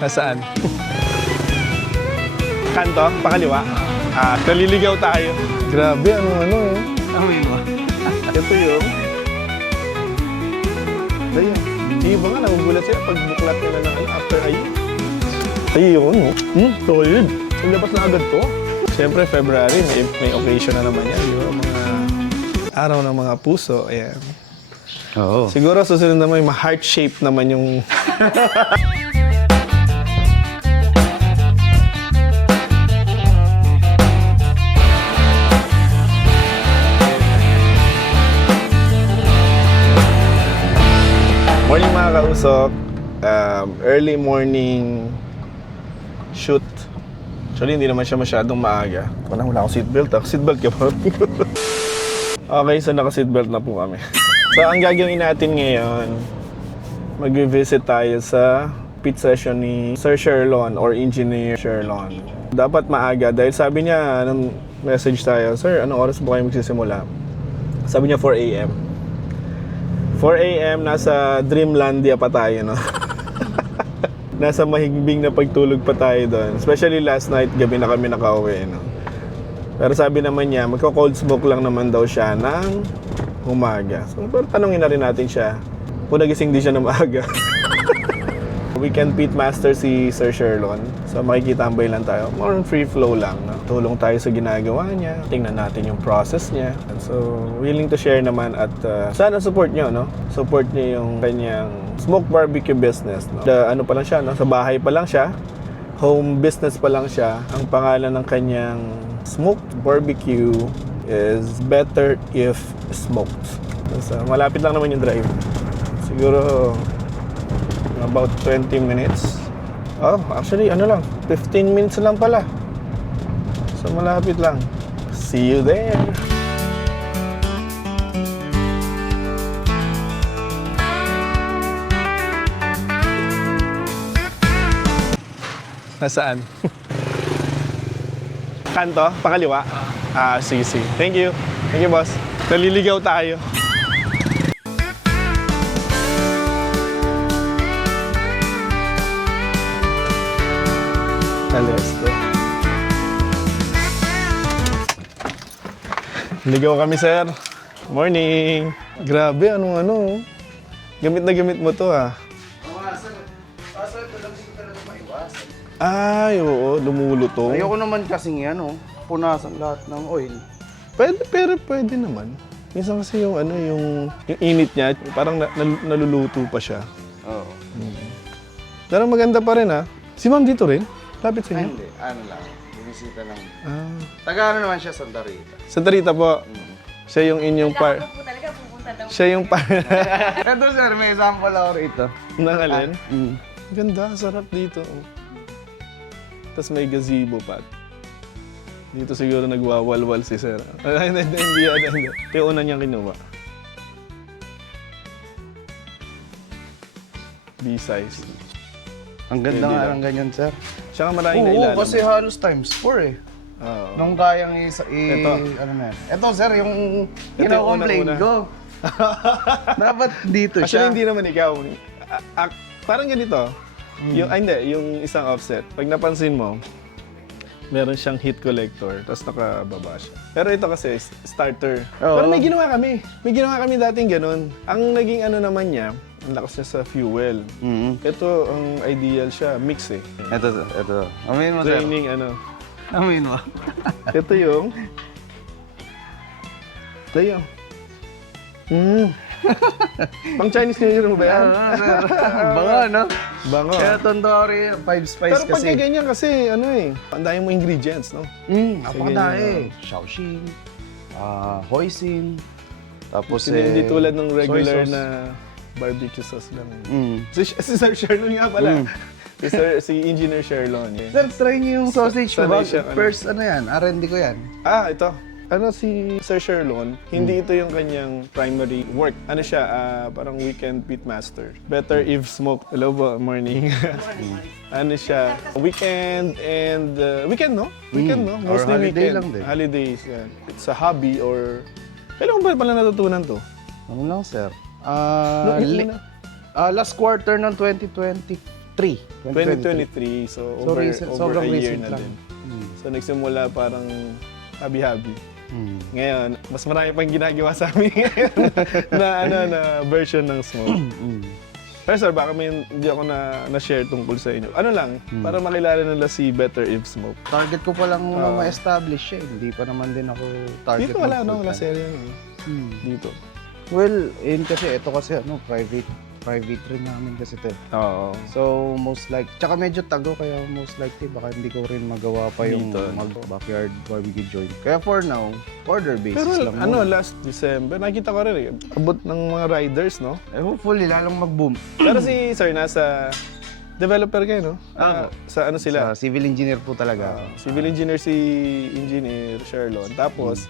Nasaan? Kanto? Pakaliwa? Naliligaw tayo. Grabe, ano eh. Amoy mo. Ito yung... Dahil, iba nga, nagugulat sila pag buklat nila ng after ayun. Ayun, solid. Ilabas na agad to. Siyempre, February, may occasion na naman yan. Diba? Mga araw ng mga puso. Ayan. Oo. Siguro susunod naman yung heart shape naman yung... Morning mga kausok. Early morning shoot. Actually, hindi naman siya masyadong maaga. Wala akong seatbelt. Seatbelt ka ba? Okay, so naka-seatbelt na po kami. So, ang gagawin natin ngayon, mag-visit tayo sa pit session ni Sir Sherlon or Engineer Sherlon. Dapat maaga dahil sabi niya, anong message tayo, Sir, anong oras ba kayo magsisimula? Sabi niya 4 a.m. 4 a.m. nasa Dreamlandia pa tayo, no? Nasa mahigbing na pagtulog pa tayo doon. Especially last night, gabi na kami nakauwi, no? Pero sabi naman niya, magko-cold smoke lang naman daw siya ng umaga. So, pero tanongin na rin natin siya kung nagising di siya ng maaga. Weekend pit master si Sir Sherlon. So makikitambay lang tayo. More free flow lang. No? Tulong tayo sa ginagawa niya. Tingnan natin yung process niya. So willing to share naman at sana support niyo, no? Support niyo yung kanyang smoke barbecue business. No? Ano pa lang siya, no? Sa bahay pa lang siya. Home business pa lang siya. Ang pangalan ng kanyang smoke barbecue is Better If Smoked. So, malapit lang naman yung drive. Siguro about 20 minutes. Oh, actually, ano lang, 15 minutes lang pala. So, malapit lang. See you there! Nasaan? Kanto? Pakaliwa? Sige. Thank you. Thank you, boss. Naliligaw tayo. Alesto. Ligaw kami, sir. Morning. Grabe, ano. Gamit na gamit mo to, ha? Ay, oo, lumulutong. Ayoko naman kasing yan, punasan lahat ng oil. Pwede naman. Minsan kasi yung init niya, parang naluluto pa siya. Oo. Pero maganda pa rin, ha? Si ma'am dito rin? Lapit sa inyo? Hindi, ano lang. Bumisita lang. Taga ano naman siya, Santa Rita. Santa Rita po. Siya yung inyong par... po talaga, pupunta daw. Siya yung par... Ito sir, may sample ako rito. Nang alin? Ganda, sarap dito. Tapos may gazebo pa. Dito siguro nagwawalwal si sir. Hindi. Kaya una niyang kinuha. B-size. Ang ganda Pwede nga lang. ng ganyan, sir. Tsaka maraming na Oo, ilalim. kasi halos times 4 eh. Oo. Nung kayang Ito. ano na yan. Ito sir, yung Ito yung kino-complain unang-una. ko. Dapat dito Actually, siya. hindi naman ikaw. Parang ganito. Yung isang offset. Pag napansin mo, meron siyang heat collector, tapos nakababa siya. Pero ito kasi, starter. Oo. Pero may ginawa kami. May ginawa kami dating ganun. Ang naging ano naman niya, ang lakas niya sa fuel. Ito, ang ideal siya, mix eh. Ito. Amin mo, sir. Training, Amin mo. Ito yung... Ito yung... Pang Chinese New Year mo ba yan? Bango, no? Bango. Kaya Tontori, 5 spice Pero pag kasi. ganyan kasi, ang dami mo ingredients, no? Napakadami. Shaoxing, hoisin, tapos Hindi tulad ng regular soy sauce. na barbecue sauce lang. Si Sir Sherlon nga pala. Si Engineer Sherlon. Sir, try niyo yung sausage ko. sanay siya, First, yan, R&D ko yan. Ito. Si Sir Sherlon, hindi ito yung kanyang primary work. Ano siya, parang weekend pit master. Better if smoked. Hello po, morning. Ano siya, weekend and... weekend, no? Weekend, no? Or Mostly holiday weekend. lang din. Holidays, yan. It's a hobby or... Kailan mo ba pala natutunan to? Ano lang, sir? Nung una. Last quarter ng 2023. 2023, so over sobrang a year recent na lang. din. So nagsimula parang habi-habi. Hmm. Ngayon, mas marami pang ginagawa sa amin ngayon na version ng Smoke. Pero sir, baka hindi ako na-share tungkol sa inyo. Ano lang, para makilala nila si Better If Smoke. Target ko pa lang ma-establish eh. Hindi pa naman din ako target. Dito wala, ng no? Wala full-time. serye, no? Dito. Well, yun kasi, ito kasi private rin namin kasi ito. Oo. So, most like, tsaka medyo tago, kaya most likely, baka hindi ko rin magawa pa yung Dito. mag-backyard barbecue joint. Kaya for now, order basis Pero lang ano, muna. last December, nakita ko rin eh. Abot ng mga riders, no? Hopefully, lalong mag-boom. Pero si sir, nasa developer kayo, no? Ako. Sa ano sila? Sa civil engineer po talaga. Civil engineer si Engineer Sherlon. Tapos,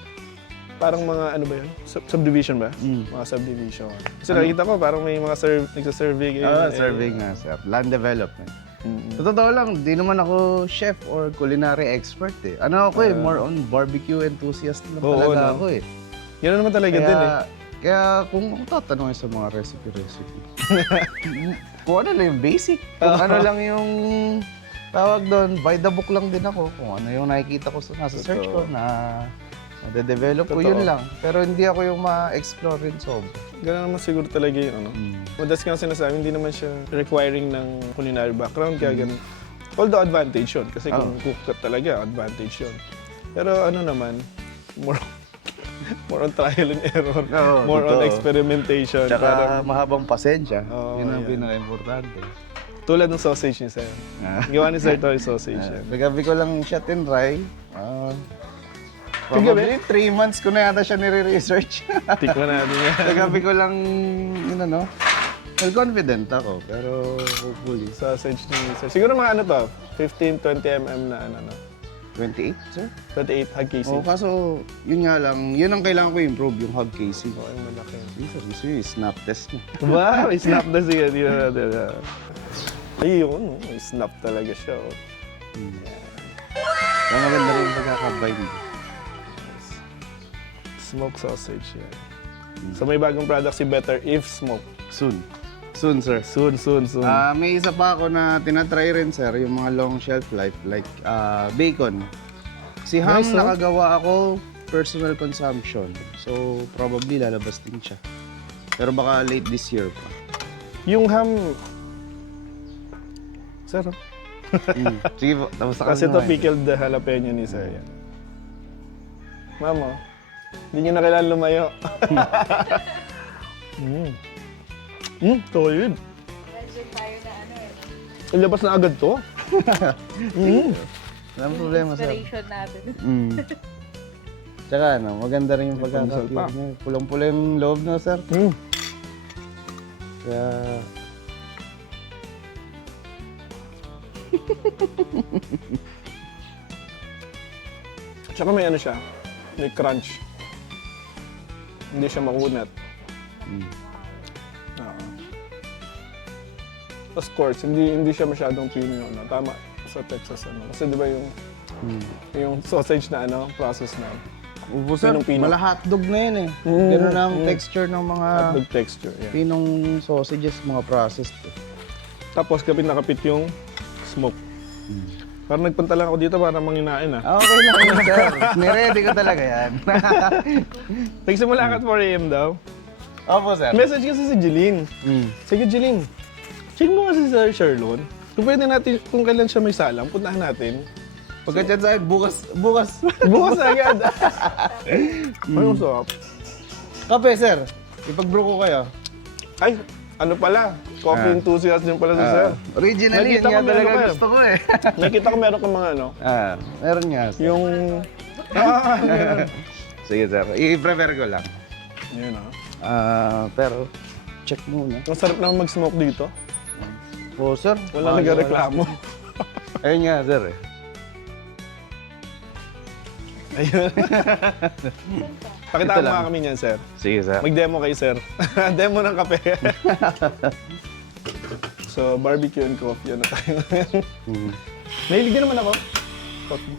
parang mga ano ba yun? Subdivision ba? Mga subdivision. Kasi nakita ko parang may mga nagsa-survey kayo. Survey nga, sir. Land development. Sa totoo lang, di naman ako chef or culinary expert eh. Ano ako more on barbecue enthusiast lang Oo, talaga no? ako eh. Yun naman talaga din eh. Kaya kung tatanungin sa mga recipe, kung ano lang yung basic, kung ano lang yung tawag doon, by the book lang din ako. Kung ano yung nakikita ko sa nasa search ko na nade-develop ko, yun lang. Pero hindi ako yung ma-explore rin sobra. Ganun naman siguro talaga yung ano. Madalas ka sinasabi, hindi naman siya requiring ng culinary background. Kaya ganun. Although advantage yun. Kasi kung cook ka talaga, advantage yun. Pero ano naman, more on trial and error. Oo, More on totoo. experimentation. Tsaka mahabang pasensya. Oo, yun ang yan. pinaka-importante. Tulad ng sausage ni Sir. Gawa ni Sir to yung sausage yan. Nagabi ko lang shot and dry. Kagabi? Probably 3 months ko na yata siya nire-research. Tikman natin yan. Nagabi ko lang, yun ano. Well, confident ako, pero hopefully. Sausage ni Sir. Siguro mga ano to, 15-20 mm na ano. 28, sir? 28 hug casing. Oo, kaso yun nga lang, yun ang kailangan ko improve, yung hug casing. Oo, yung malaki. Sir, gusto yung snap test mo. Wow, snap na siya. Di na natin. Ayun, snap talaga siya. Oh. Kaya maganda rin yung pagkakabind. Smoke sausage yan. So may bagong product si Better If Smoke. Soon. Soon, sir. Soon. May isa pa ako na tinatry rin, sir, yung mga long shelf life, like bacon. Si ham, Nice, no? nakagawa ako personal consumption. So, probably lalabas din siya. Pero baka late this year pa. Yung ham... Sir, oh. Sige po, tapos na Kasi to pickled jalapeno ni Sir yan. Mama, hindi nyo na kailangan lumayo. Toyid. Medyo tayo na ano eh. Ilabas na agad to. Walang problema, sir. Inspiration natin. Tsaka ano, maganda rin yung May pansal pa. pagkakapit niya. Pulang-pula yung loob na, sir. Kaya... Tsaka may ano siya, may crunch. Hindi siya makunat. Oo. Of course, hindi siya masyadong pino, no? Tama sa Texas ano. Kasi 'di ba yung sausage na ano, process na Ubo, sir. Pinong-pino. Mala hotdog na yun eh. Ganun ang texture ng mga hotdog texture. Yeah. pinong sausages, mga processed. Eh. Tapos kapit na kapit yung smoke. Parang nagpunta lang ako dito para manginain ah. Okay lang yun, sir. Niready ko talaga yan. Nagsimula ka at 4 AM daw. Opo, sir. Message kasi si Jeline. Sige Jeline, check mo kasi si Sir Sherlon. Kung pwede natin, kung kailan siya may salang, puntahan natin. Pagka-chat sa akin, bukas. Bukas na agad. Ano sarap? Kape, sir. Ipag-brew ko kayo. Ay, ano pala? Coffee enthusiast din pala si Sir. Originally, Nakita yan nga ko meron talaga kayo. gusto ko eh. Nakita ko meron kang mga ano, Meron nga, sir. yung... ganun. Sige, sir. I-prepare ko lang. Yun ah. Pero, check muna. Ang sarap naman mag-smoke dito. Oo, sir. Wala nagreklamo. Ayun nga, sir eh. Ayun. Pakita Ito mo lang. nga kami niyan, Sir. Sige, sir. Mag-demo kay Sir. Demo ng kape. So, barbecue and coffee. Ano tayo ngayon? Nahilig din naman ako. Coffee.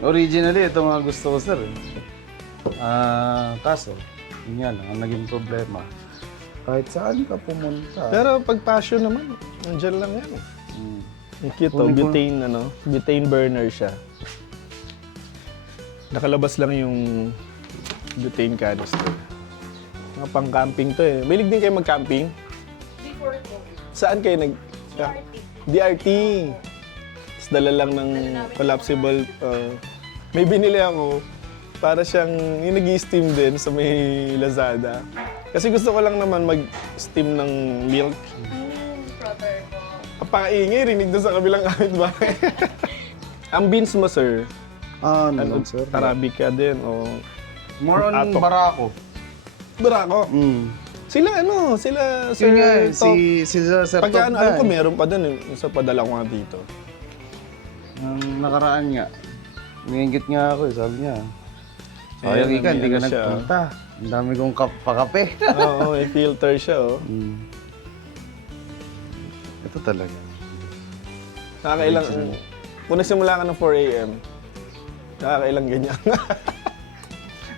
Originally, ito nga gusto ko, sir. Kaso, yun nga lang, ang naging problema. Kahit saan ka pumunta. Pero pag passion naman, nandiyan lang yan. Mm. Ang cute to, butane burner siya. Nakalabas lang yung butane canister. Mga pang-camping to eh. Mahilig din kayo mag-camping? Before COVID. Saan kayo DRT. Tapos dala lang ng collapsible. May binili ako. Para siyang yung nag-steam din sa may Lazada. Kasi gusto ko lang naman mag-steam ng milk. Brother ko. Kapakaingay, rinig doon sa kabilang kapitbahay. Ang beans mo, sir, Ano, sir? Arabica din o More on Atok. Barako. Barako. Sila sir, Yun nga, Top. si Sir Pagka Top alam ko na, meron pa doon yung sa padala ko nga dito. Ang nakaraan nga. Ningingit nga ako, sabi niya. Sayang Ayan, ika, hindi ka ano siya, nagpunta. Ang dami kong pakape. Oo, may filter siya, oh. Ito talaga. Nakakailang, kung nagsimula ka ng 4 a.m., nakakailang ganyan.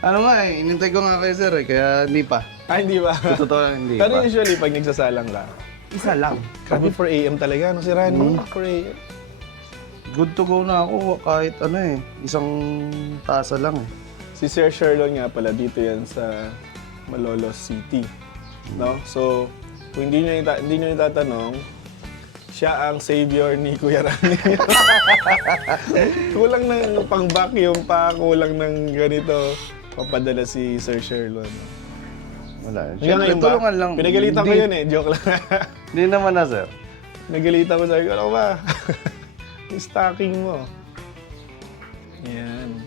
Ano nga eh, inintay ko nga kayo sir eh, kaya hindi pa. Hindi ba? Sa totoo lang, hindi Pero pa. usually, pag nagsasalang ka, Isa lang. grabe 4 a.m. talaga, ano sirahan mo? 4 a.m. Good to go na ako kahit ano eh, isang tasa lang eh. Si Sir Sherlon nga pala, dito yan sa Malolos City. No? So, kung hindi nyo itatanong, siya ang savior ni Kuya Rani. Kulang ng pang-vacuum pa, kulang ng ganito. Papadala si Sir Sherlon. Wala. Hanggang Siyempre, ngayon ba? tulungan lang. Pinagalitan ko Hindi- yun eh, joke lang. Hindi naman na sir. Nagalitan ko, sabi ko, ano ba? Yung stocking mo. Yan.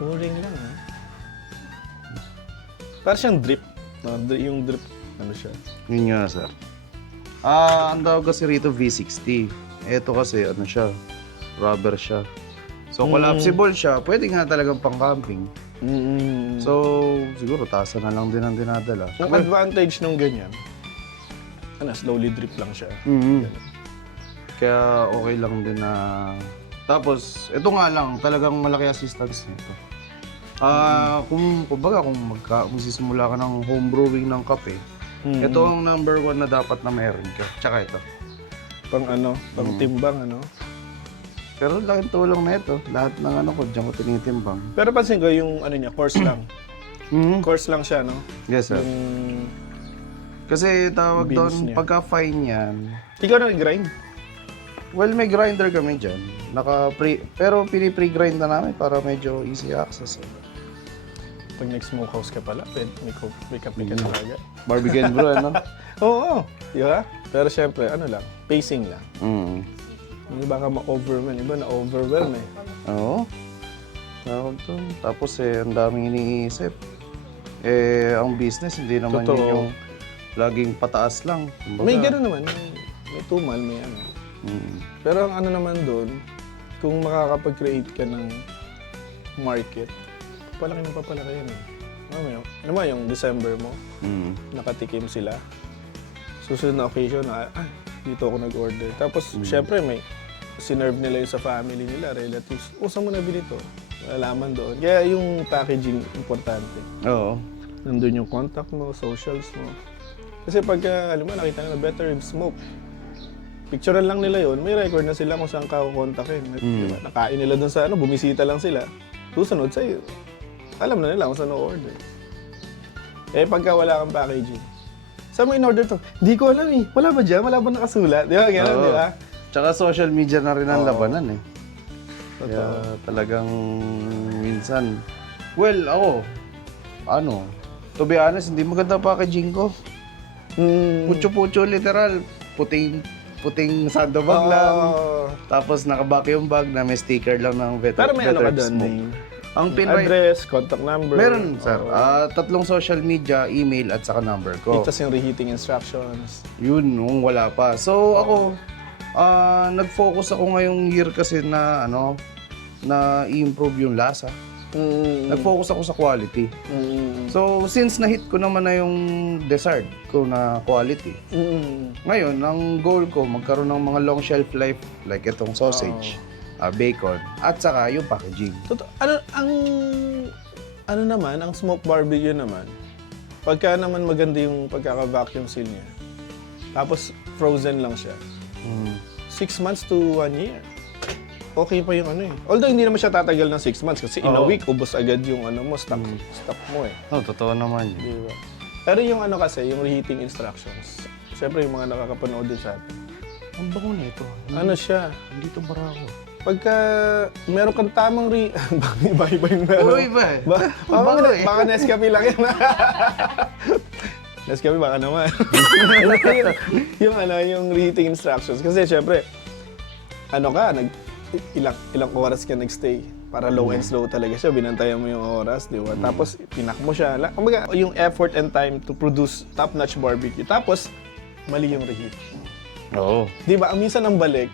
Boring lang ha. Parang siyang drip. No, yung drip, ano siya? Yun nga sir. Ang tawag kasi rito V60. Ito kasi ano siya, rubber siya. So collapsible siya, pwede nga talagang pang-camping. So siguro tasa na lang din ang dinadala. Ang advantage nung ganyan, slowly drip lang siya. Kaya okay lang din na... Tapos, ito nga lang, talagang malaki assistance nito. Kung sisimula ka ng home brewing ng kape, ito ang number 1 na dapat na meron ka. Tsaka ito. Pang timbang Pero laking tulong na ito. Lahat ng ko, diyan ko tinitimbang. Pero pansin ko yung course lang. Course lang siya, no? Yes, sir. Yung... Kasi tawag beans doon, niya. pagka fine yan, Ikaw na nag-grind? well, may grinder kami dyan. Pero pinipre-grind na namin para medyo easy access. Pag nag-smokehouse ka pala, may kape ka talaga. Barbecue and brew, ano? Oo, di ba? Pero syempre, pacing lang. Hindi baka ma-overwhelm. Iba na-overwhelm eh. Oo. Tawag doon. Tapos ang daming iniisip. Ang business, hindi naman Totoo. yun yung laging pataas lang. Kumbaga, May gano'n naman. May tumal, may ano. Pero ang naman doon, kung makakapag-create ka ng market, papalaki ng papalaki yan eh. Ano ba yung December mo, nakatikim sila. Susunod na occasion, dito ako nag-order. Tapos, syempre, may sinerve nila yung sa family nila, relatives. Saan mo nabili to? Malalaman doon. Kaya yung packaging, importante. Oo. Nandun yung contact mo, socials mo. Kasi pagka, nakita nila better in smoke. Picturean lang nila yon, may record na sila kung saan ka kukontakin. Diba? Nakain nila dun sa bumisita lang sila. Susunod sa'yo. Alam na nila kung saan order. Pagka wala kang packaging, saan mo in-order to? Hindi ko alam eh. Wala ba dyan? Wala ba nakasulat? Di ba? Ganun, Oo. di ba? Tsaka social media na rin ang Oo. labanan eh. Kaya talagang minsan, well, ako, to be honest, hindi maganda packaging ko. Pucho-pucho literal, puting sandobag lang. Tapos naka-vacuum bag na may sticker lang ng Pero may ano ka doon? Smoke. May Ang pinray, address, contact number. meron sir, 3 social media, email at saka number ko. Itas yung reheating instructions. Yun, nung wala pa. So ako, nag-focus ako ngayong year kasi na na i-improve yung lasa. Nag-focus ako sa quality. So since na-hit ko naman na yung dessert ko na quality, ngayon, ang goal ko, magkaroon ng mga long shelf life like itong sausage, bacon, at saka yung packaging. Ang smoke barbecue naman, Pagka naman maganda yung pagkaka-vacuum seal niya, tapos frozen lang siya, 6 months to 1 year. Okay pa yung ano eh. Although hindi naman siya tatagal ng 6 months kasi in a Oo. week, ubos agad yung ano mo, stock mo eh. Oh, totoo naman yun. Di ba? Pero yung ano kasi, yung reheating instructions, syempre yung mga nakakapanood din sa atin, Ang bango na ito. ano siya, Hindi ito barako. pagka meron kang tamang iba-iba yung meron. Oo, iba eh. Baka, Bago eh. baka Nescafe lang yan. Nescafe baka naman. yung reheating instructions. Kasi syempre, ano ka, ilang oras ka nagstay. Para low and slow talaga siya. Binantayan mo yung oras, di ba? Tapos, pinak mo siya. Kumbaga, yung effort and time to produce top-notch barbecue. Tapos, mali yung reheat. Oo. Di ba? Minsan ang balik,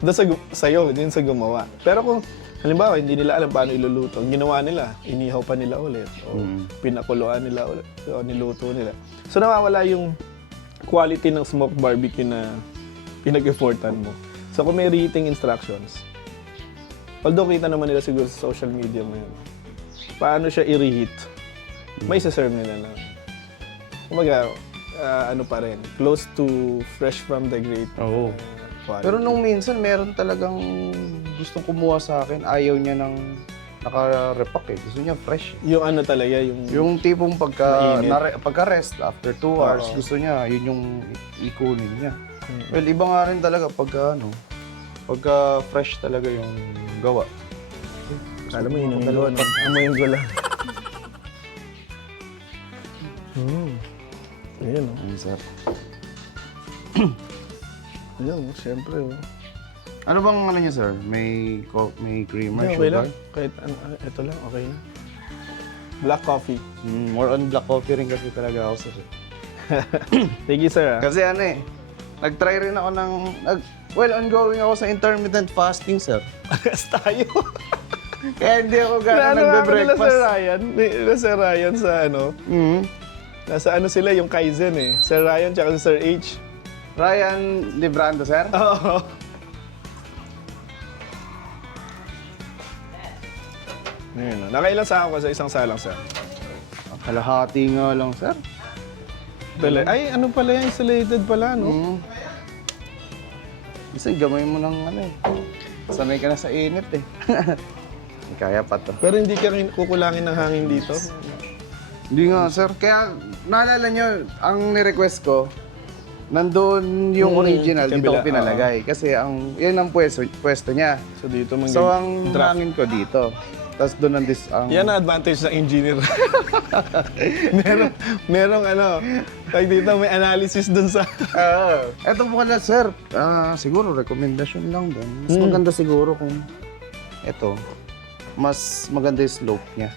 doon sa'yo, din sa gumawa. Pero kung, halimbawa, hindi nila alam paano iluluto, ang ginawa nila, inihaw pa nila ulit, o pinakuluan nila ulit, o niluto nila. So, nawawala yung quality ng smoked barbecue na pinag-effortan mo. So, kung may reheating instructions, although kita naman nila siguro sa social media mo yun, paano siya i-reheat, may isa-serve nila lang. Kumbaga, ano pa rin, close to fresh from the grate. Oo. Quality. Pero nung minsan, meron talagang gustong kumuha sa akin. Ayaw niya ng naka-repack eh. Gusto niya fresh. Yung ano talaga, Yung tipong Mainit. pagka-rest after 2 hours, Oo. gusto niya, yun yung ikunin niya. Well, iba nga rin talaga pagka fresh talaga yung gawa. alam mo yun yung gula, no? Amoy yung gula. Ayun, no? Ayun, sir. Ayun, siyempre, oh. Ano bang ano niya, sir? May creamer, Okay sugar? lang. Kahit ito lang, okay na. Black coffee. More on black coffee rin kasi talaga ako, sir. Thank you, sir. Kasi ano eh, nag-try rin ako ongoing ako sa intermittent fasting, sir. Yes, tayo. Kaya hindi ako gano'n Sir nagbe-breakfast. Ryan. Sir Ryan sa ano. Nasa ano sila, yung Kaizen eh. Sir Ryan tsaka si Sir H. Ryan Librando, sir? Oo. Ayun, no? Nakailan sa ako sa isang salang, sir? Kalahati nga lang, sir. Ay, ano pala yan? Insulated pala, no? Kasi gamay mo ng ano eh. Sanay ka na sa init eh. Kaya pa to. Pero hindi ka rin kukulangin ng hangin dito? Hindi nga, sir. Kaya, naalala nyo, ang ni-request ko, nandun yung original, dito ko kabila, pinalagay. Kasi yan ang pwesto niya. So dito man So, ang hangin ko dito. Tapos doon ang yan ang advantage ng engineer. merong ano, tag dito may analysis dun sa... Eto po pala, sir. Siguro, recommendation lang doon. Mas maganda siguro kung eto, mas maganda yung slope niya.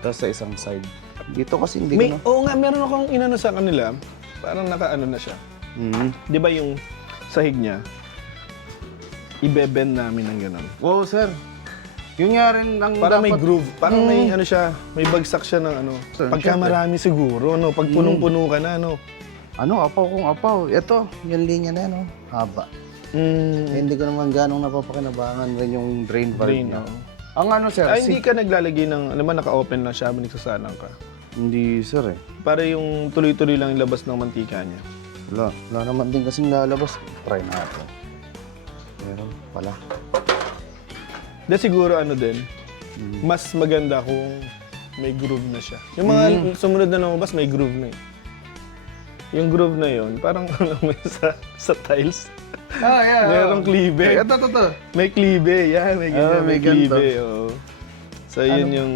Tapos sa isang side. Dito kasi hindi ko na... Oo nga, meron akong inano sa kanila. Parang nakaano na siya. Di ba yung sahig niya, ibe-bend namin ng gano'n. Oo, sir. Yun nga rin ang Para dapat... may groove, parang may ano siya, may bagsak siya ng ano. Sir, Pagka syempre. marami siguro, no? Pag punong-puno ka na, no? Ano, apaw kung apaw. Ito, yung linya na yan, oh. Haba. Hindi ko naman ganong napapakinabangan rin yung drain valve Drain, niya. oo. Ang ano, sir, Ay, hindi ka naglalagay ng, ano ba, naka-open lang siya, nagsasalang ka. Hindi, sir eh. Para yung tuloy-tuloy lang yung labas ng mantika niya. Wala naman din kasing lalabas. Try natin. Meron pala. Di siguro ano din, mas maganda kung may groove na siya. Yung mga sumunod na lumabas, may groove na eh. Yung groove na yon parang ano mo sa tiles. Yeah. Merong klibe. Ito. May klibe, yan. May ganyan, may may ganito. klibe. Oo. So, yun yung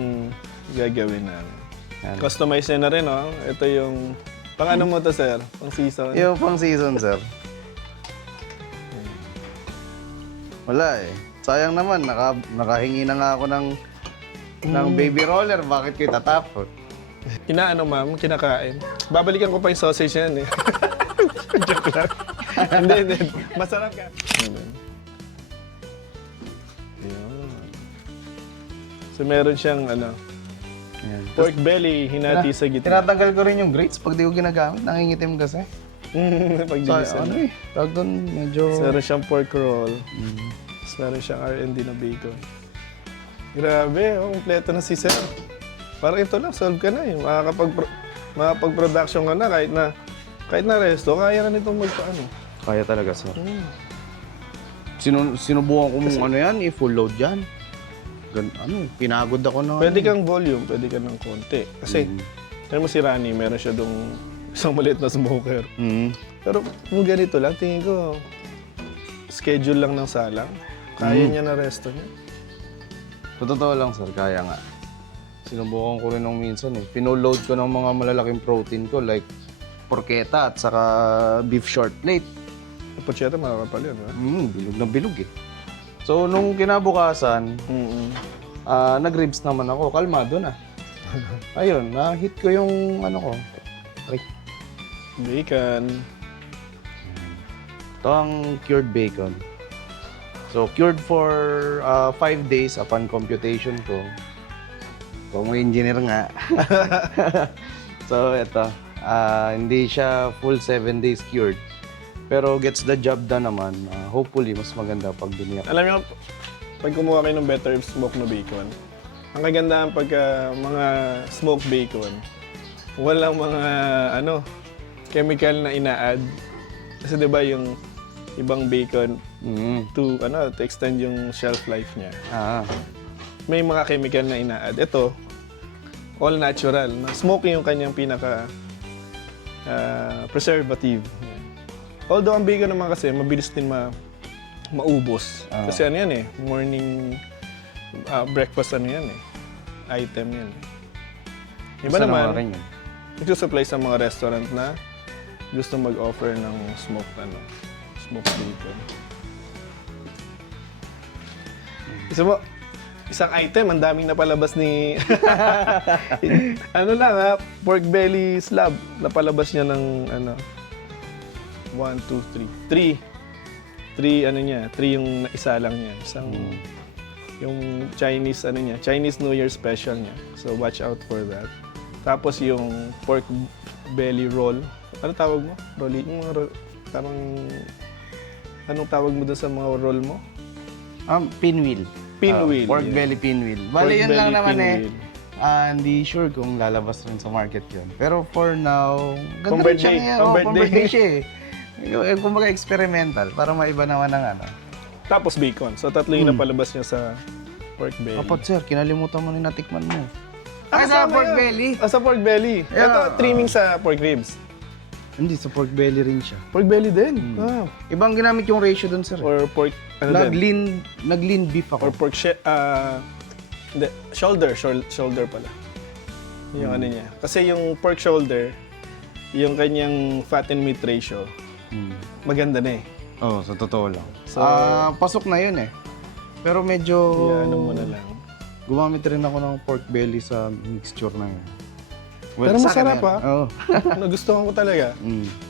gagawin namin. Yan. Customize na rin, oh. Ito yung... Pang ano mo to, sir? Pang season? Yung pang season, sir. Wala eh. Sayang naman, nakahingi na nga ako ng baby roller. Bakit ko itatapon? Inaano, ma'am? Kinakain. Babalikan ko pa yung sausage yan, eh. Joke lang. Hindi. Masarap ka. Ayan. So, meron siyang, ano, Ayan. pork belly, hinati sa gitna. Tinatanggal ko rin yung grates pag di ko ginagamit. Nangingitim kasi. Pag So, dinisan. ano eh. Tawag doon, medyo... Meron siyang pork roll. Tapos meron siyang R&D na bacon. Grabe, kompleto na si Sir. Parang ito lang, solve ka na eh. Makapag-production ka na kahit na resto, kaya na nitong magpaano. Kaya talaga, sir. Sinubukan ko mong ano yan, i-full load yan. Pinagod ako na. Pwede kang volume, pwede ka ng konti. Kasi, alam mo si Rani, meron siya dong isang maliit na smoker. Pero kung ganito lang, tingin ko, schedule lang ng salang. Kaya niya na resto niya. Sa totoo lang, sir, kaya nga. Sinubukan ko rin nung minsan eh. Pinuload ko ng mga malalaking protein ko like porchetta at saka beef short plate. Pochetta, makakapal yun, ha? Bilog na bilog eh. So, nung kinabukasan, nag-ribs naman ako. Kalmado na. Ayun, na-hit ko yung ano ko. Ay, Bacon. ito ang cured bacon. So, cured for 5 days upon computation ko. Kung may engineer nga. So, ito. Hindi siya full 7 days cured. Pero gets the job done naman. Hopefully, mas maganda pag biniyak. Alam niyo, pag kumuha kayo ng Better If smoke na bacon, ang kagandahan pagka mga smoked bacon, walang mga chemical na ina-add. Kasi 'di ba yung ibang bacon to extend yung shelf life niya. May mga chemical na ina-add. Ito, all natural. Smoky yung kanyang pinaka preservative. Although ang bacon naman kasi mabilis din maubos. Kasi ano yan morning breakfast yan item yan. Iba naman, nagsusupply sa mga restaurant na gusto mag-offer ng smoked bacon. Isang item, ang daming napalabas ni pork belly slab. Napalabas niya ng 1, 2, 3. 3 yung isa lang niya. Isang yung Chinese New Year special niya. So watch out for that. Tapos yung pork belly roll. Ano tawag mo? Rolling yung mga roll. Anong tawag mo doon sa mga roll mo? Pinwheel. Pinwheel. Pork yeah. belly pinwheel. Pork Bali, yun lang belly naman pinwheel. Hindi sure kung lalabas rin sa market yun. Pero for now, Pang ganda rin siya birthday, ngayon. pang Pang birthday. birthday siya eh. Kumbaga experimental, para maiba naman ng ano. Tapos bacon. So tatlo yung napalabas niya sa pork belly. Apat sir, kinalimutan mo na natikman mo. sama Sa pork yan. belly. Sa pork belly. Yeah. Ito, trimming sa pork ribs. Hindi, sa pork belly rin siya. Pork belly din. Wow. Ibang ginamit yung ratio dun sir. Or pork, din? Nag-lean beef Or ako. pork shoulder pala. Yung ano niya. Kasi yung pork shoulder, yung kanyang fat and meat ratio, maganda na eh. Oo, sa totoo lang. So, Pasok na yun eh. Pero medyo... ano mo na lang. Gumamit rin ako ng pork belly sa mixture na yun. Pero sa akin masarap yan. ah. Oo. Nagustuhan ko talaga.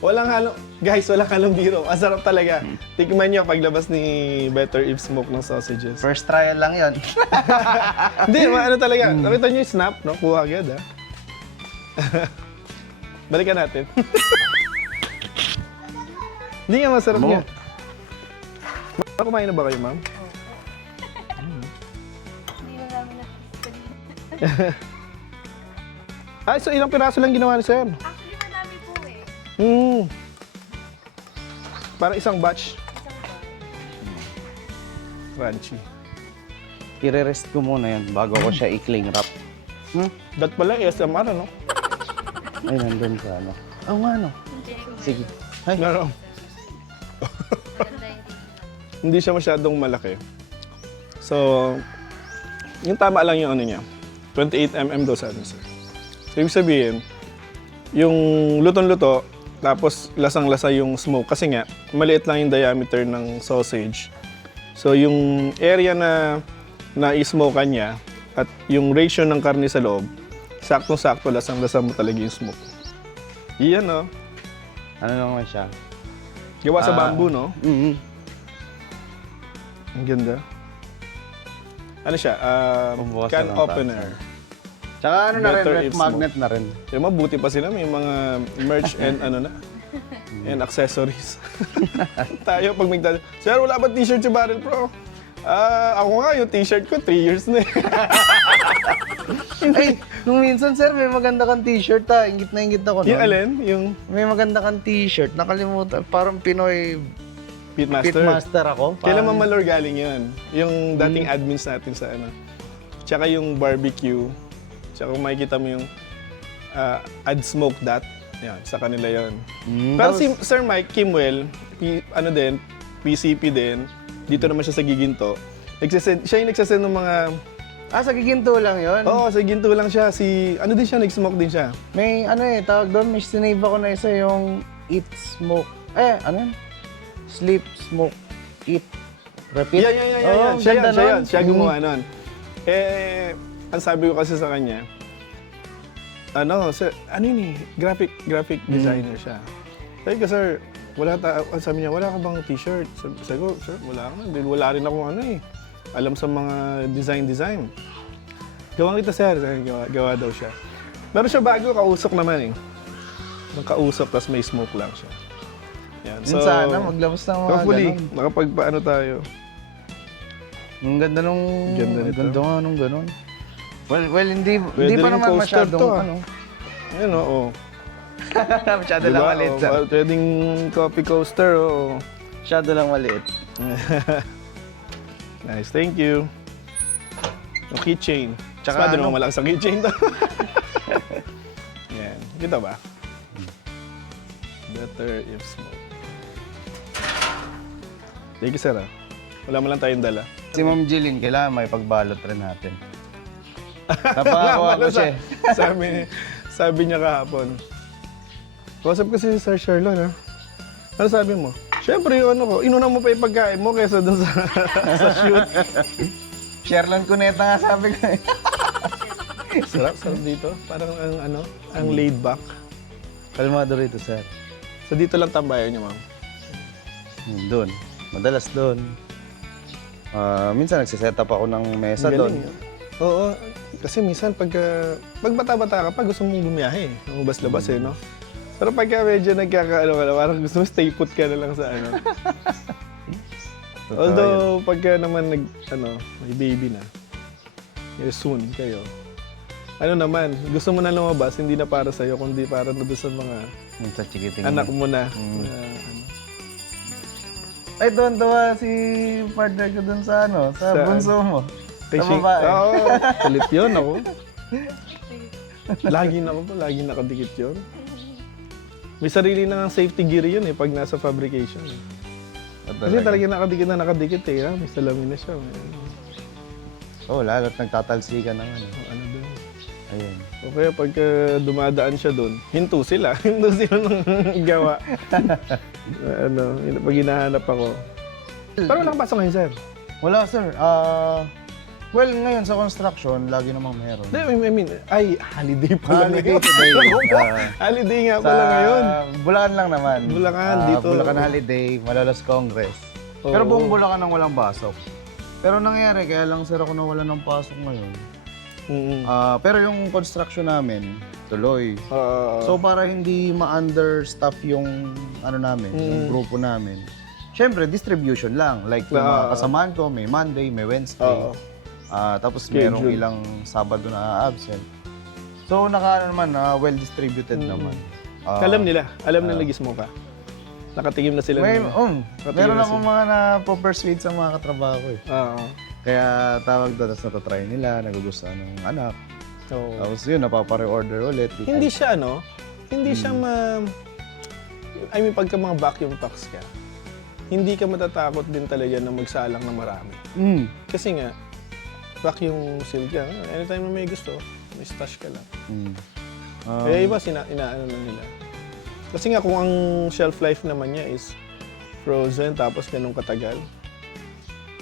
Walang halong biro. Masarap talaga. Tikman niyo paglabas ni Better If Smoke ng sausages. First trial lang yun. Hindi, ano talaga. Nakita niyo yung snap, no? Kuha agad ah. Balikan natin. Hindi nga masarap niya. Kumain na ba kayo, ma'am? Hindi na namin nakikita. Ay, so ilang piraso lang ginawa ni sir? Actually, madami po eh. Para isang batch. Isang bar. Crunchy. I-rest ko muna yan bago ko siya i-cling wrap. Dat pala, ASMR, ano? Ay, nandun sa ano. Oo nga, ano. Sige. Meron. Maganda yung Hindi siya masyadong malaki. So, yung tama lang yung ano niya. 28mm daw sa atin, sir. So, ibig sabihin, yung lutong-luto, tapos lasang-lasa yung smoke. Kasi nga, maliit lang yung diameter ng sausage. So, yung area na i-smoke niya at yung ratio ng karne sa loob, saktong-sakto, lasang-lasa mo talaga yung smoke. Iyan, no? Ano naman siya? Gawa sa bamboo, no? Ang ganda. Ano siya? Pambukas Can na lang opener. Tsaka ano na rin, Better ref if magnet na rin. Yung mabuti pa sila, may mga merch and and accessories. Tayo pag may sir, wala ba t-shirt si Barrel Pro? Ako nga, yung t-shirt ko, 3 years na eh. Ay, Kung minsan, sir, may maganda kang t-shirt ha. Ingit na ingit ako nun. Yung alin? Yung May maganda kang t-shirt. Nakalimutan. Parang Pinoy Pitmaster? pitmaster ako. Kailan Parang- Mamalor galing yun? Yung dating admins natin sa ano. Tsaka yung barbecue. Tsaka kung makikita mo yung Add Smoke That. Yan, sa kanila yon. Pero si Sir Mike Kimwell, ano din, PCP din, dito naman siya sa Giginto. Siya yung nagsasend ng mga... Sa Giginto lang yun? Oo, sa Giginto lang siya. Ano din siya, nag-smoke din siya. May tawag doon, may sinave ako na isa yung eat, smoke, sleep, smoke, eat, repeat. Yan. Siya yun. Siya gumawa nun. Ang sabi ko kasi sa kanya, graphic designer siya. Sabi ko, sir, sabi niya, wala ka bang t-shirt? Sabi ko, sir, wala ka. Wala rin ako alam sa mga design. Gawa kita, sir. Gawa daw siya. Pero siya bago, kausok naman eh. Nung kausok, tapos may smoke lang siya. Yan. So, sana maglabas ng mga hopefully, ganun. makapagpaano tayo. Ang ganda nung... Ganda nito. Ganda nga nung ganun. Well, hindi Pwede pa rin naman coaster masyadong, to, ano. Ayun, oo. Masyado Diba? lang maliit, sir. Pwedeng coffee coaster, oo. Masyado lang maliit. Nice, thank you. Yung keychain. Tsaka Tsaka ano? naman malakas ang keychain to. Yan. Kita ba? Better if smoke. Thank you, sir. Wala mo lang tayong dala. Si Ma'am Jillian, kailangan may pagbalot rin natin. Napakuha ko siya. Sabi niya kahapon. Kausap kasi si Sir Sherlon, ha? Ano sabi mo? Siyempre, yung ano ko, inuna mo pa yung pagkain mo kaysa dun sa shoot. Share lang ko neta nga sabi ko. Sarap dito. Parang ang laid back. Kalmado rito, sir. So dito lang tambayan niyo, ma'am. Doon. Madalas doon. Minsan nagsiset up ako ng mesa Ang doon. galing, Oo. Kasi minsan pag bata-bata ka pa, gusto mong bumiyahe. Lumabas-labas no? Pero pagka medyo nagkakaano ka na, parang gusto mo stay put ka na lang sa ano. Although, pagka naman may baby na, soon kayo. Ano naman, gusto mo na lumabas, hindi na para sa'yo, kundi para na doon sa mga Minsan chikiting. anak mo na. Ay, tuwan-tuwa si partner ko dun sa sa Saan? bunso mo. Kay Sa babae. Oo, kulit yun ako. Lagi nakadikit yun. May sarili na ng safety gear yun pag nasa fabrication. Kasi talaga nakadikit ha? May salamin na siya. Lalo't nagtatalsikan ng Ano doon? Ayun. O kaya pagka dumadaan siya doon, hinto sila. Hinto sila ng gawa. Pag hinahanap ako. Pero wala kang pasok ngayon, sir. Wala, sir. Well, ngayon sa construction, lagi namang meron. I mean, holiday pala Holiday ngayon. today. Holiday nga pala ngayon. Bulacan lang naman. Bulacan, dito. Bulacan Holiday, Malolos Congress. Oo. Pero buong Bulacan ang walang pasok. Pero nangyari, kaya lang sir ako nawala ng pasok ngayon. Pero yung construction namin, tuloy. So para hindi ma-understaff yung namin, yung grupo namin. Siyempre, distribution lang. Like yung mga kasamaan ko, may Monday, may Wednesday. Tapos merong Schedule. ilang Sabado na absent. So naman, well-distributed naman. Alam nila gismo ka. Nakatingin na sila. Meron na akong mga na-persuade sa mga katrabaho ko eh. Oo. Kaya tawag doon, tapos natatry nila, nagugustuhan ng anak. So, Tapos yun, napapa-reorder ulit. hindi siya I mean, pagka mga vacuum packs ka, hindi ka matatakot din talaga na magsalang ng marami. Kasi nga, vacuum seal ka. Anytime na may gusto, may stash ka lang. Kaya iba, inaano na nila. Kasi nga, kung ang shelf life naman niya is frozen tapos ganun katagal,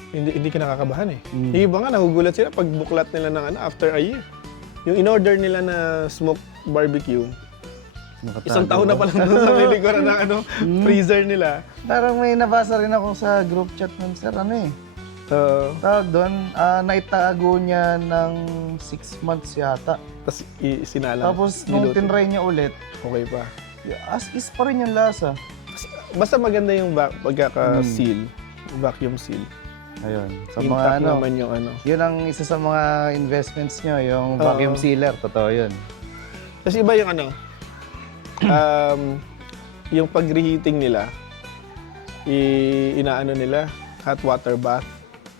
hindi ka nakakabahan eh. Yung iba nga, nagugulat sila pag buklat nila ng after a year. Yung in-order nila na smoked barbecue, isang taon na palang doon sa may likuran ng freezer nila. Parang may nabasa rin ako sa group chat ng sir, tawag doon, naitago niya ng 6 months yata. Tapos sinalang. Tapos nung tinry niya ulit, Okay pa. as is pa rin yung lasa. Basta maganda yung pagkaka-seal, vacuum seal. Ayun. Sa mga Intact ano, naman yung ano. yun ang isa sa mga investments nyo, yung vacuum Oo. sealer. Totoo yun. Kasi iba yung ano, yung pag-reheating nila, inaano nila, hot water bath.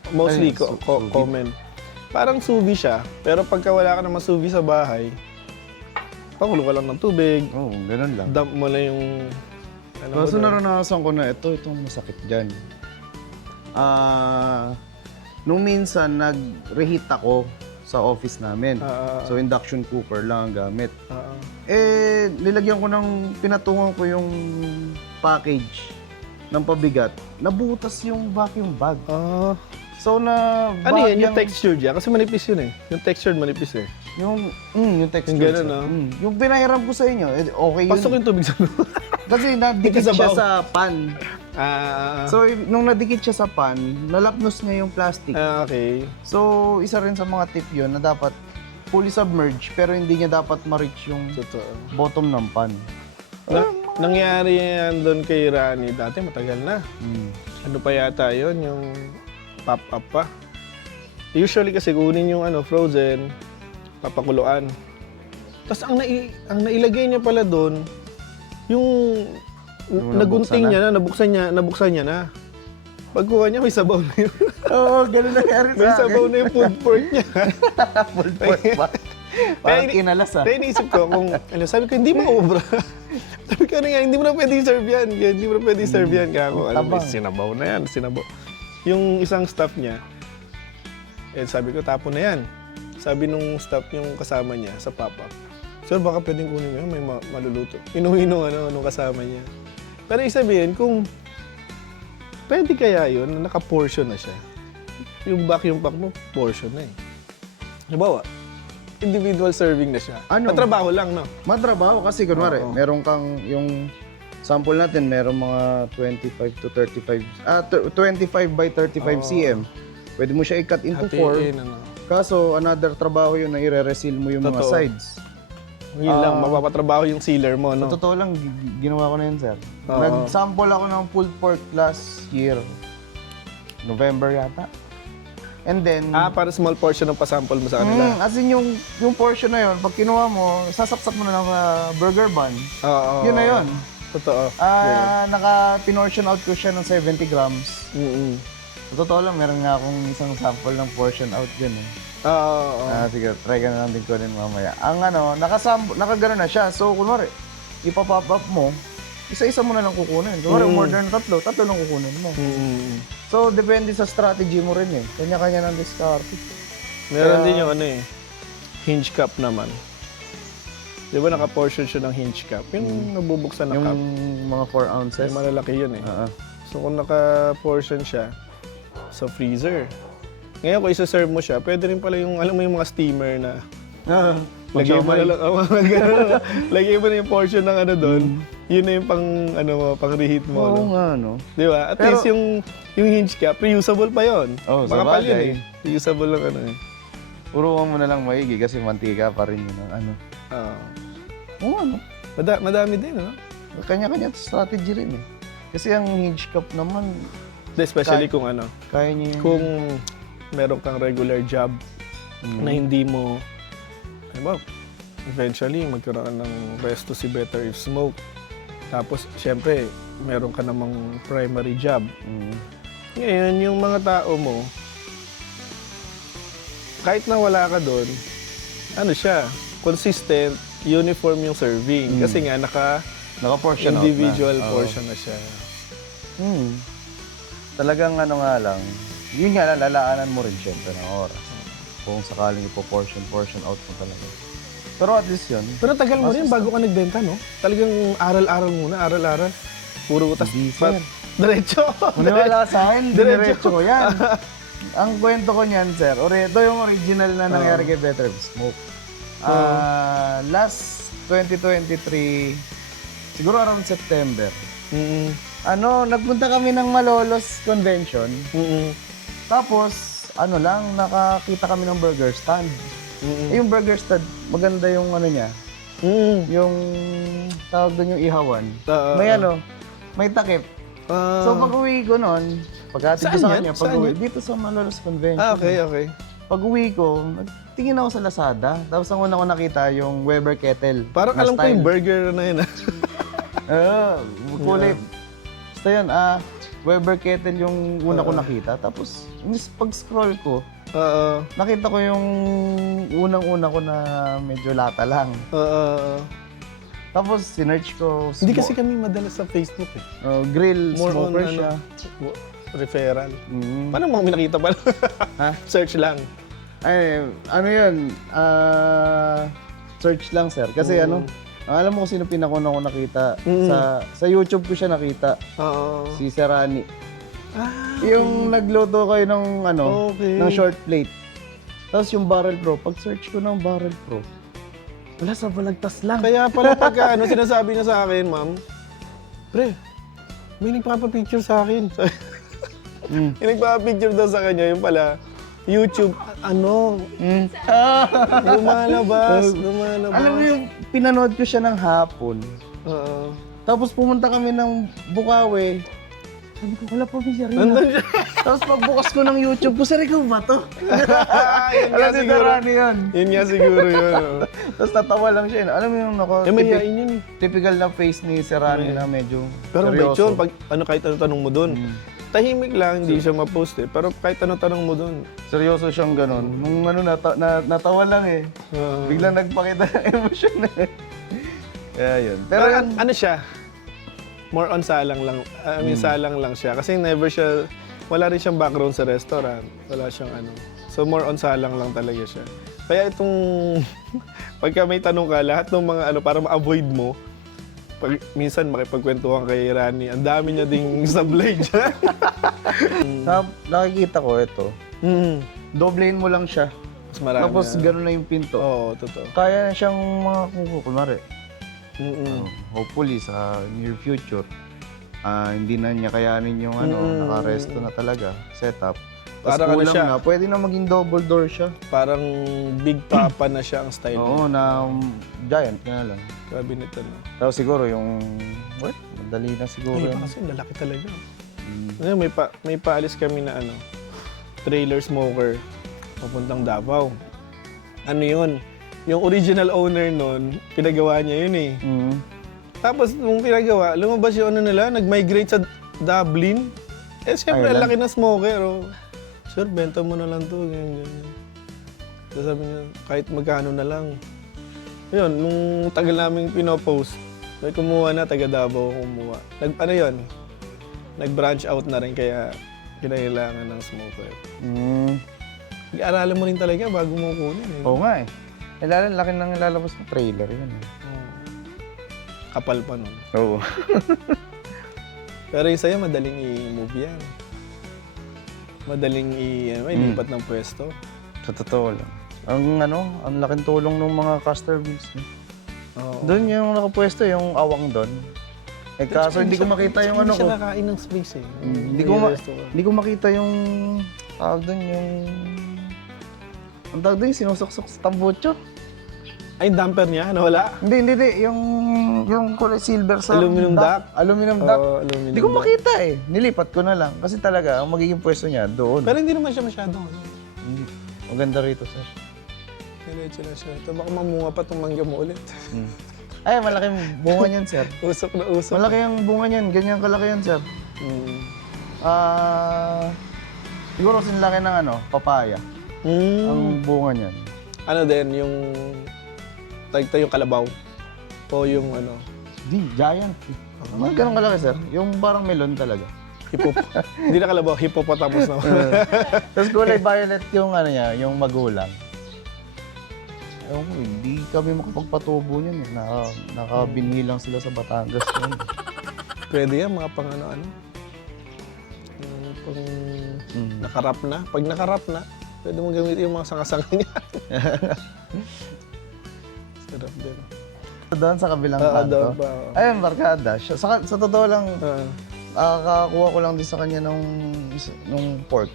Mostly Ay, sous vide. common. Parang sous vide siya, pero pagka wala ka naman sous vide sa bahay, pakulo ka lang ng tubig, Oo, ganun lang. dump mo na yung ano mo Kaso doon. naranasan ko na itong masakit dyan. Nung minsan, nag-reheat ako sa office namin. So, induction cooker lang ang gamit. Nilagyan ko ng, pinatungan ko yung package ng pabigat. Nabutas yung vacuum bag. So, Ano yan? Yung texture dyan? Kasi manipis yun eh. Yung texture manipis eh. Yung texture. Yung ganun, sir. no? Yung pinahiram ko sa inyo, okay yun. Pasok yung tubig sa loob. Kasi nadikit Sabaw. siya sa pan. So, So, nung nadikit siya sa pan, nalapnos niya yung plastic. okay. So, isa rin sa mga tip yun na dapat fully submerged pero hindi niya dapat ma-reach yung Totoo. bottom ng pan. Nangyari yan doon kay Rani dati, matagal na. Ano pa yata yun, yung pop-up pa. Usually kasi kunin yung ano, frozen, papakuluan. Tapos ang nailagay niya pala doon, yung nagunting niya na, nabuksan niya na. Pagkuha niya, may sabaw na yun. Oo, ganun nangyari May sabaw na yung food pork niya. Full pot pa. Parang kinalas Kaya iniisip ko kung, ano, sabi ko, hindi maubra. Sabi ko, ano nga, hindi mo na pwede serve yan. Hindi mo na pwede serve yan. Kaya ako, ano, may Tabang. sinabaw na yan, sinabaw. Yung isang staff niya, sabi ko, tapo na yan. Sabi nung staff yung kasama niya sa pop-up, sir, baka pwedeng kunin mo yan, may maluluto. Inuwi nung kasama niya. Pero isabihin, kung pwede kaya yun, na naka-portion na siya. Yung vacuum pack mo, portion na eh. Halimbawa, individual serving na siya. Ano? Matrabaho lang, no? Matrabaho kasi kunwari, Oo. meron kang yung sample natin, meron mga 25 to 35, 25 by 35 cm. Pwede mo siya i-cut into 4. Hatiin, ano. Kaso, another trabaho yun na i-reseal mo yung mga Totoo. sides. Yun lang, mapapatrabaho yung sealer mo, no? Sa totoo lang, ginawa ko na yun, sir. Oo. Nag-sample ako ng pulled pork last year. November yata. And then, Para small portion ng pasample mo sa kanila. as in yung portion na yun, pag kinuha mo, sasapsap mo na ng burger bun. Oo. Yun na yun. Totoo. Pinortion out ko siya ng 70 grams. Sa totoo lang, meron nga akong isang sample ng portion out dyan eh. Oo. Sige, try ka na lang din kunin mamaya. Ang nakagano na siya. So, kunwari, ipapop up mo, isa-isa mo na lang kukunin. Kunwari, order na tatlo lang kukunin mo. So, depende sa strategy mo rin eh. Kanya-kanya ng discarte. Meron din yung ano eh, hinge cup naman. Di ba naka-portion siya ng hinge cup? Yung nabubuksan na Yung cup. mga 4 ounces. Yung malalaki yun eh. Oo. So kung naka-portion siya sa freezer, ngayon kung isa-serve mo siya, pwede rin pala yung, alam mo yung mga steamer na lagay mo na lang, lagay mo na yung portion ng ano doon, yun na yung pang reheat mo. Oo no? nga, no? Di ba? At Pero- least yung hinge cap, reusable pa yun. Oo, Makapal sabagay. yun eh. Reusable lang ano eh. Puruan mo na lang maigi kasi mantika pa rin yun. Oo, ano? Madami din, no? Kanya-kanya strategy rin eh. Kasi ang hinge cup naman, Especially kung ano, kaya niya yung... kung meron kang regular job na hindi mo, ano ba, eventually magkaroon ka ng resto si better if smoke. Tapos, syempre, meron ka namang primary job. Ngayon, yung mga tao mo, kahit na wala ka doon, ano siya, consistent, uniform yung serving. Kasi nga, Naka-portion out na. individual Oo. portion na siya. Talagang ano nga lang, yun nga, lalaanan mo rin syempre ng oras. Kung sakaling ipo-portion out mo talaga. Pero at least yun. Pero tagal mo rin bago ka nagbenta, no? Talagang aral-aral muna, aral-aral. Puro utas. Hindi, sir. Diretso. Maniwala sa akin, Diretso. diniretso ko yan. Ang kwento ko niyan, sir, ito yung original na nangyari kay Better If Smoke. Last 2023, siguro around September, nagpunta kami ng Malolos Convention. Tapos, nakakita kami ng burger stand. Yung burger stand, maganda yung niya. Yung tawag doon yung ihawan. May may takip. So pag uwi ko noon, Pagkatid ko Saan sa yan? kanya, Saan pag-uwi, yan? dito sa Malolos Convention. Okay. Pag-uwi ko, nagtingin ako sa Lazada. Tapos ang una ko nakita yung Weber Kettle. Parang na alam ko yung style. burger na yun. Kulay. Basta yun, Weber Kettle yung una ko nakita. Tapos, pag-scroll ko, nakita ko yung unang-una ko na medyo lata lang. Tapos, sinearch ko. Hindi kasi kami madalas sa Facebook eh. Grill, More on smoker siya. Referral. Mm. Paano mo nakita pa? Ha? Search lang. Ay, ano yun? Search lang, sir. Kasi alam mo kung sino pinakuna ko nakita. Sa YouTube ko siya nakita. Oo. Si Sir Rani. Okay. Yung nagluto kayo ng Okay. ng short plate. Tapos yung Barrel Pro, pag-search ko ng Barrel Pro, wala, sa balagtas lang. Kaya pala pagka sinasabi niya sa akin, ma'am, pre, may nagpapapicture sa akin. Yung nagpapapicture daw sa kanya, yung pala, YouTube, lumalabas. Alam mo yung pinanood ko siya ng hapon. Oo. Tapos pumunta kami ng Bukawi. Sabi ko, wala pa siya rin. Nandun siya. Tapos pagbukas ko ng YouTube ko, sir, ikaw ba to? Yun nga Alam si siguro. Rani yun. Yun nga siguro yun. Tapos natawa lang siya. Alam mo yung Mahihain yun eh. typical na face ni Sir Rani na medyo Pero may seryoso. yun, pag kahit ano tanong mo dun. Tahimik lang, hindi siya ma-post eh. Pero kahit ano tanong mo dun. Seryoso siyang ganun. Nung natawa lang eh. Biglang nagpakita ng emosyon eh. Kaya yun. Pero Pero ano siya? More on salang lang. I mean, salang lang siya. Kasi never siya, wala rin siyang background sa restaurant. Wala siyang ano. So more on salang lang talaga siya. Kaya itong, pagka may tanong ka, lahat ng mga para ma-avoid mo, minsan makipagkwentuhan kay Rani, ang dami niya ding sablay dyan. nakikita ko ito. Doblein mo lang siya. Mas marami Tapos na. gano'n na yung pinto. Oo, totoo. Kaya na siyang mga kunwari. Mm-mm. Hopefully sa near future, hindi na niya kayanin yung naka-resto na talaga, setup. Parang ano kulang siya? na, pwede na maging double door siya. Parang Big Papa na siya ang style Oo, niya. na giant na lang. Cabinet na. Tapos siguro yung, madali na siguro Ay, yun. kasi lalaki talaga. Ngayon, may paalis kami na trailer smoker papuntang Davao. Ano yun? Yung original owner nun, pinagawa niya yun eh. Tapos nung pinagawa, lumabas yung nila, nag-migrate sa Dublin. Eh siyempre, ang laki na smoker. Oh. Sir, benta mo na lang to. Ganyan. So sabi niya, kahit magkano na lang. Yun, nung tagal namin pinopost, may kumuha na, taga Davao kumuha. Nag-branch out na rin, kaya kinailangan ng smoker. Aralin mo rin talaga bago mo kunin. Eh. Oo nga eh. Laki nang ilalabas ng trailer yun eh. Kapal pa nun. Oo. Pero yung sa'yo, madaling i-move yan. Madaling ilipat ng pwesto. Sa totoo lang. Ang laking tulong ng mga caster wheels. Oo. Doon yung nakapwesto, yung awang doon. Eh kaso hindi ko makita yung Hindi ko. siya nakain ng space eh. Hindi ko makita yung tawag doon yung ang tawag doon yung sinusok-sok sa tambucho. Ay, yung damper niya, nawala? Hindi. Yung kulay silver sa Aluminum duct? Aluminum duct. Oo, aluminum Hindi ko duct. makita eh. Nilipat ko na lang. Kasi talaga, ang magiging pwesto niya doon. Pero hindi naman siya masyadong Maganda rito, sir. Diretso na siya. Ito baka mamunga pa itong mangga mo ulit. Ay, malaking bunga niyan, sir. Usok na usok. Malaki ang bunga niyan. Ganyan kalaki yan, sir. Siguro sinlaki ng papaya. Ang bunga niyan. Ano din, yung tagta yung kalabaw. O yung Di, giant. Mga ganun kalaki, sir. Yung parang melon talaga. Hindi na kalabaw, hippopotamus na. Tapos kulay violet yung niya, yung magulang. Ewan ko, hindi kami makapagpatubo niyan. Nakabinhi lang sila sa Batangas. Pwede yan, mga pang ano. Yung pang nakarap na. Pag nakarap na, pwede mo gamitin yung mga sanga-sanga niya. Sarap din. Doon sa kabilang Doon kanto. ba? Ayun, barkada. Sa totoo lang, kakakuha ko lang din sa kanya nung pork.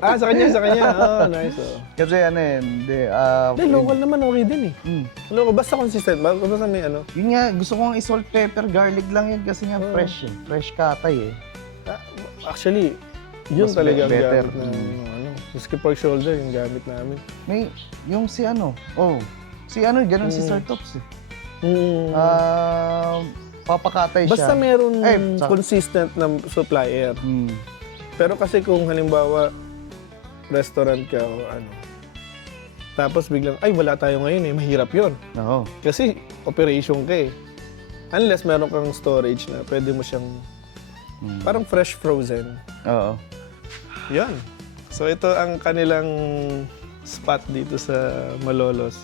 Sa kanya. Nice. Kasi hindi. Local naman, okay din eh. Local, basta consistent. Basta may Yun nga, gusto kong i-salt pepper, garlic lang yun kasi nga fresh eh. Fresh katay eh. Actually, Yun mas talaga ang better. gamit na ano. Yung skip pork shoulder, yung gamit namin. May, yung si ano, ganun si Sir Tops eh. Papakatay siya. Basta meron Ay, consistent na supplier. Mm. Pero kasi kung halimbawa, restaurant ka o ano, tapos biglang, ay wala tayo ngayon eh, mahirap yun. Oo. Kasi operation ka eh. Unless meron kang storage na pwede mo siyang parang fresh frozen. Oo. Yan. So ito ang kanilang spot dito sa Malolos.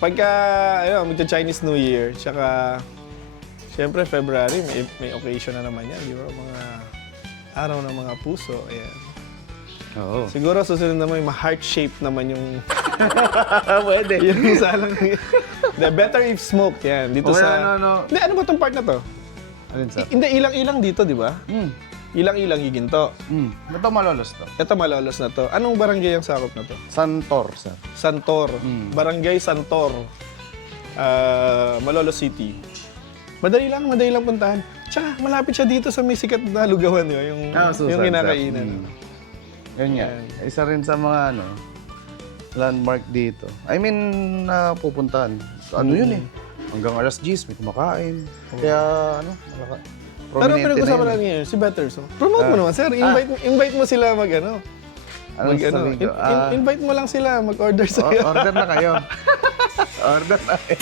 Pagka magka-Chinese New Year, tsaka siyempre February, may occasion na naman yan. Di ba? Mga araw ng mga puso. Ayan. Oo. Siguro susunod naman yung heart shape naman yung Pwede. yung salang. The better if smoked yan. Dito Okay, sa... ano. Hindi, ano ba itong part na to? Alin sir? Hindi, ilang-ilang dito, di ba? Ilang-ilang yung ginto. Ito Malolos to. Ito Malolos na to. Anong barangay ang sakop na to? Santor, sir. Santor. Barangay Santor. Malolos City. Madali lang puntahan. Tsaka malapit siya dito sa may sikat na lugawan yun, yung kinakainan. Yun nga. Isa rin sa mga landmark dito. I mean, pupuntahan. Ano yun eh? Hanggang alas 10, may kumakain. Kaya, Pero prominente pinag-usapan na natin ngayon, si Better. So, promote mo naman, sir. Invite mo sila Anong sasabihin ko? invite mo lang sila, mag-order sa'yo. Order na kayo. Order na kayo.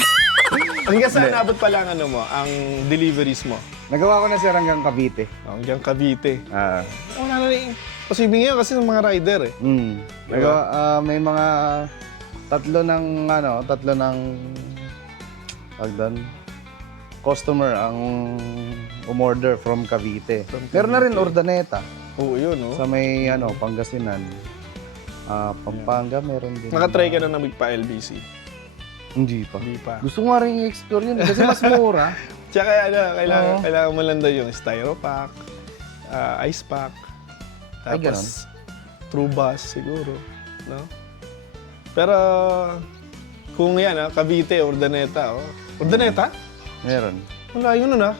Hanggang saan nabot pa lang ang deliveries mo? Nagawa ko na sir hanggang Cavite. Hanggang Cavite. Ah. Posible ngayon kasi ng mga rider eh. Nagawa, may mga tatlo ng customer ang umorder from Cavite. Meron na rin Urdaneta Oo, yun, no? sa may Pangasinan. Pampanga meron din. Nakatry ka na magpa-LBC? Hindi pa. Hindi pa. Gusto ko nga rin i-explore yun kasi mas mura. Tsaka kailangan mo lang daw yung styro pack, ice pack, Ay, tapos true bus siguro, no? Pero kung yan, Cavite, Urdaneta, Urdaneta? Meron. Wala yun na.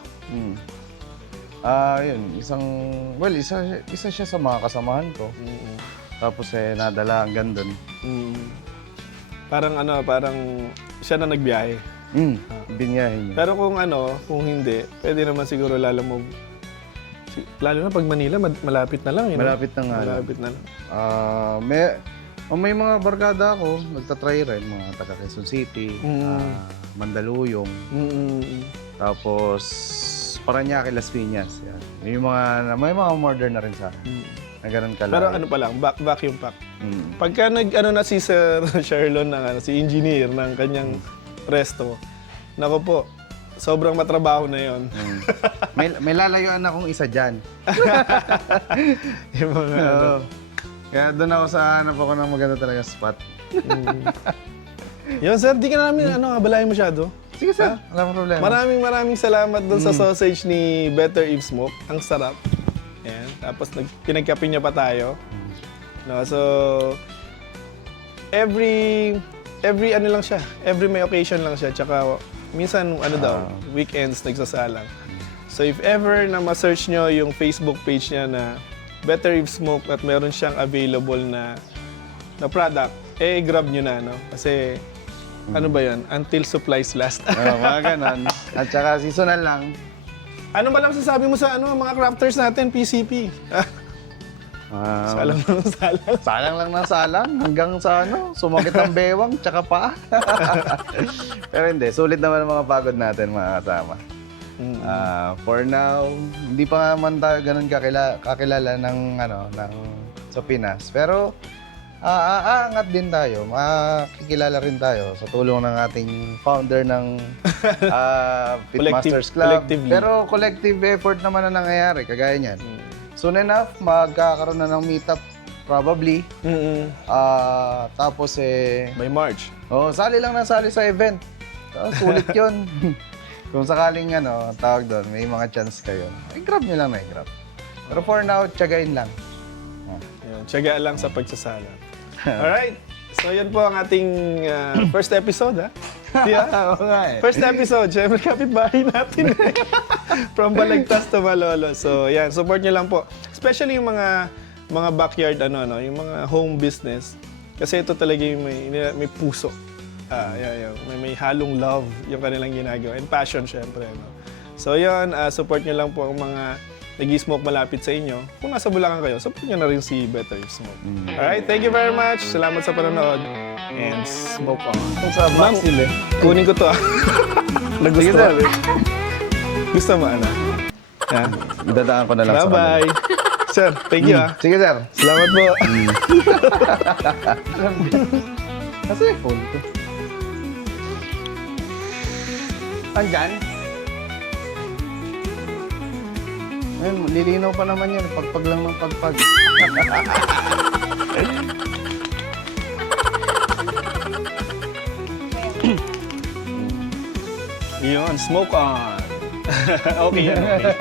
Yun, isa siya sa mga kasamahan ko. Tapos nadala hanggang doon. Parang siya na nagbiyahe. Binyahin niya. Pero kung hindi, pwede naman siguro lalamog. Lalo na pag Manila, malapit na lang. Malapit na nga. Malapit na lang. May mga barkada ako, nagtatry rin, mga taga Quezon City, Mandaluyong, tapos Parañaque, Las Piñas. Yan. May mga umorder na rin sa akin. Na ganun kalaki. Pero pa lang, vacuum pack. Pagka na si Sir Sherlon, si engineer ng kanyang resto, nako po, sobrang matrabaho na yon. May lalayuan akong isa dyan. Yung mga Kaya doon ako sa hanap ako ng maganda talaga spot. Yun, sir, di ka namin abalahin masyado. Sige sir, wala problema. Maraming salamat doon sa sausage ni Better Eve Smoke. Ang sarap. Yan. Tapos pinagkape niya pa tayo. No, so every lang siya. Every may occasion lang siya. Tsaka minsan weekends nagsasalang. So if ever na ma-search nyo yung Facebook page niya na Better Eve Smoke at meron siyang available na product, grab nyo na, no? Kasi ano ba yan? Until supplies last. Mga ganon. At saka seasonal lang. Ano ba lang sasabi mo sa mga crafters natin, PCP? Salang lang salang. Salang lang ng salang. Hanggang sa sumakit ang bewang, tsaka pa. Pero hindi, sulit naman ang mga pagod natin, mga kasama. For now, hindi pa naman tayo ganun kakilala ng sa Pinas. Pero aangat din tayo. Makikilala rin tayo sa tulong ng ating founder ng Pitmasters Club. Collectively. Pero collective effort naman na nangyayari, kagaya niyan. Soon enough, magkakaroon na ng meetup probably. Tapos By March. sali lang na sali sa event. Sulit yun. Kung sakaling tawag doon, may mga chance kayo, i-grab nyo lang na i-grab. Pero for now, tiyagain lang. Tiyaga lang sa pagsasala. Alright. So, yun po ang ating first episode, Yeah, oo nga eh. First episode, syempre kapitbahay natin eh. From Balagtas to Malolo. So, yan, support nyo lang po. Especially yung mga backyard, yung mga home business. Kasi ito talaga yung may puso. May halong love yung kanilang ginagawa. And passion, syempre. No? So, yun, support nyo lang po ang mga nag-smoke malapit sa inyo. Kung nasa Bulacan kayo, support nyo na rin si Better Smoke. Alright, thank you very much. Salamat sa panonood. And smoke on. Kung sa Maxil eh. Kunin ko to Nagustuhan. Sige, Gusto mo, ano? Yeah. Dadaan ko na lang sa kanila. Bye-bye. Sir, thank you Sige, sir. Salamat po. Kasi phone ko. Andyan? Ayun, lilinaw pa naman yun. Pagpag lang ng pagpag. Yun, smoke on. Okay yan, okay.